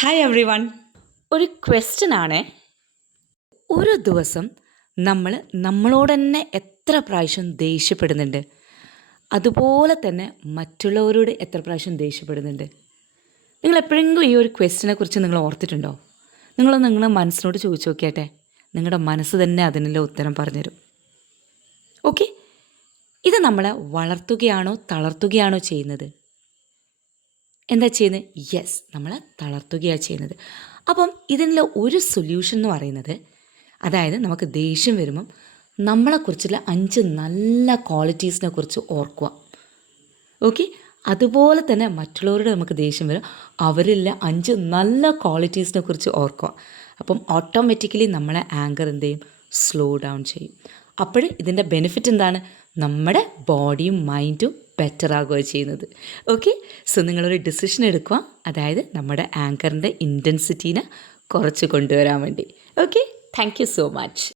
Hi every one. ഒരു question ആണ്. ഒരു ദിവസം നമ്മളോട് തന്നെ എത്ര പ്രാവശ്യം ദേഷ്യപ്പെടുന്നുണ്ട്, അതുപോലെ തന്നെ മറ്റുള്ളവരോട് എത്ര പ്രാവശ്യം ദേഷ്യപ്പെടുന്നുണ്ട്? നിങ്ങൾ എപ്പോഴെങ്കിലും ഈ ഒരു ക്വസ്റ്റ്യനെ കുറിച്ച് നിങ്ങൾ ഓർത്തിട്ടുണ്ടോ? നിങ്ങളുടെ മനസ്സിനോട് ചോദിച്ചു നോക്കിയാട്ടെ. നിങ്ങളുടെ മനസ്സ് തന്നെ അതിനുള്ള ഉത്തരം പറഞ്ഞുതരും. ഓക്കെ, ഇത് നമ്മളെ വളർത്തുകയാണോ തളർത്തുകയാണോ ചെയ്യുന്നത്? എന്താ ചെയ്യുന്നത്? യെസ്, നമ്മൾ തളർത്തുകയാണ് ചെയ്യുന്നത്. അപ്പം ഇതിനുള്ള ഒരു സൊല്യൂഷൻ എന്ന് പറയുന്നത്, അതായത് നമുക്ക് ദേഷ്യം വരുമ്പം നമ്മളെക്കുറിച്ചുള്ള 5 നല്ല ക്വാളിറ്റീസിനെ കുറിച്ച് ഓർക്കുക. ഓക്കെ, അതുപോലെ തന്നെ മറ്റുള്ളവരോട് നമുക്ക് ദേഷ്യം വരും, അവരില്ല 5 നല്ല ക്വാളിറ്റീസിനെ കുറിച്ച് ഓർക്കുക. അപ്പം ഓട്ടോമാറ്റിക്കലി നമ്മളെ ആങ്കർ എന്ത് ചെയ്യും? സ്ലോ ഡൗൺ ചെയ്യും. അപ്പോൾ ഇതിൻ്റെ ബെനിഫിറ്റ് എന്താണ്? നമ്മുടെ ബോഡിയും മൈൻഡും ബെറ്റർ ആകുകയാണ് ചെയ്യുന്നത്. ഓക്കെ, സോ നിങ്ങളൊരു ഡിസിഷൻ എടുക്കുക, അതായത് നമ്മുടെ ആങ്കറിൻ്റെ ഇൻറ്റൻസിറ്റീനെ കുറച്ച് കൊണ്ടുവരാൻ വേണ്ടി. Okay, thank you so much.